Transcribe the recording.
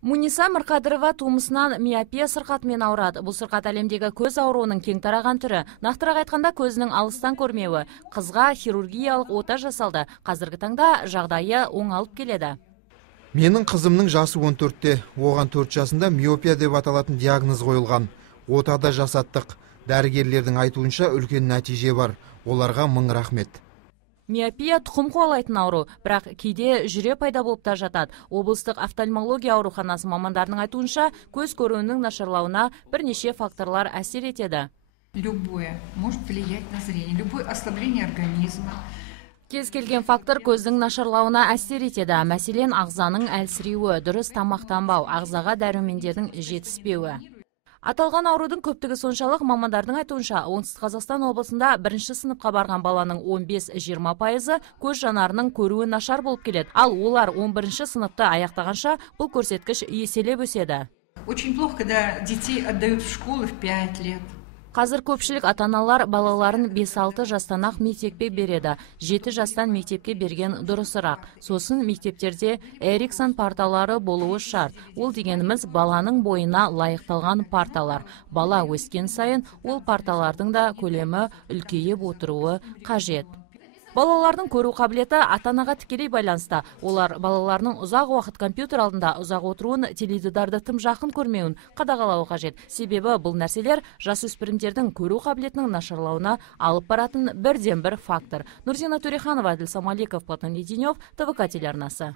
Муниса Мырқадырова тумысынан миопия сырқатымен ауырады. Бұл сырқат әлемдегі көз ауруының кең тараған түрі. Нақтырақ айтқанда көзінің алыстан көрмеуі. Қызға хирургиялық ота жасалды. Қазіргі таңда жағдайы оңалып келеді. Менің қызымның жасы 14-те. Оған 4 жасында миопия деп аталатын диагноз қойылған. Отада жасаттық. Дәрігерлердің айтуынша үлкен нәтиже бар. Оларға мың рахмет. Миопия тұқым қуалайтын ауру, бірақ кейде жүре пайда болып та жатады. Облыстық офтальмология ауруханасы мамандарының айтуынша, көз көруінің нашарлауына бірнеше факторлар әсер етеді. Любое может влиять на зрение, любое ослабление организма. Кез келген фактор көздің нашарлауына әсер етеді. Мәселен, ағзаның әлсіреуі, дұрыс тамақтанбау, ағзаға дәрумендердің жетіспеуі. Аталған аурудың көптігі соншалық, мамандардың айтуынша, Оңтүстік Қазақстан облысында бірінші сыныпқа барған баланың 15-20% көз жанарының көруі нашар болып келеді. Ал олар 11-ші сыныпты аяқтағанша бұл көрсеткіш еселеп өседі. Очень плохо, когда детей отдают в школу в 5 лет. Қазір көпшілік ата-аналар балаларын 5-6 жастан-ақ мектепке береді. 7 жастан мектепке берген дұрысырақ. Сосын мектептерде Эриксон парталары болуы шарт. Ол дегеніміз баланың бойына лайықталған парталар. Бала өскен сайын ол парталардың да көлемі үлкейіп отыруы қажет. Балалардың көру қабілеті ата-анаға тікелей байланысты. Олар балаларының ұзақ уақыт компьютер алдында ұзақ отыруын, теледидарды тым жақын көрмеуін қадағалауы қажет. Себебі бұл нәрселер жасөспірімдердің көру қабілетінің нашарлауына алып баратын бірден-бір фактор. Нурзина Төреханова, Әділ Самаликов, Платон Леденев, ТВК телеарнасы.